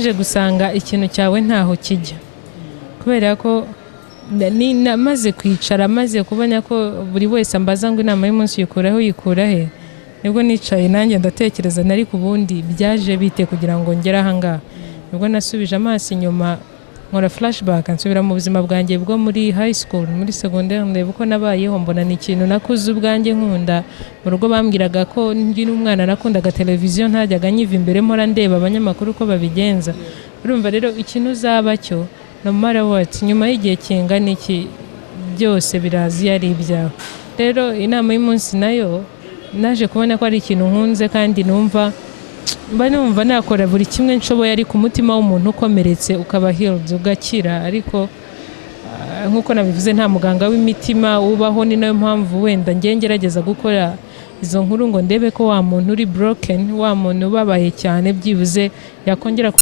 naje gusanga ikintu cyawe ntaho kijya kubera ko ni namaze kwicara maze kubona ko buri wese ambaza ngo inama y'umunsi yikura he nibwo nicaye nanjye ndatekereza nari kubundi byaje bite kugira ngo ngere aha ngaha nibwo nasubije amaso inyuma nkora flashback nsubira mu buzima bwanjye bwo muri high school muri secondaire ndeba uko nabayeho mbona ni ikintu nakuze ubwanjye nkunda mu rugo bambwiraga ko ndi n'umwana nakundaga televiziyo ntajyaga nyiva imbere mpora ndeba abanyamakuru ko babigenza urumva rero ikintu uzaba cyo no matter what nyuma y'igihe kingana iki byose birazi yari ibyawe rero inama y'umunsi nayo naje kubona ko ari ikintu nkunze kandi numva nakora buri kimwe nshoboye ari ku mutima w'umuntu ukomeretse ukaba healed ugakira ariko nkuko nabivuze nta muganga w'imitima ubaho ni nayo mpamvu wenda ngerageza gukora izo nkuru ngo ndebe ko wa muntu uri broken wa muntu ubabaye cyane byibuze yakongera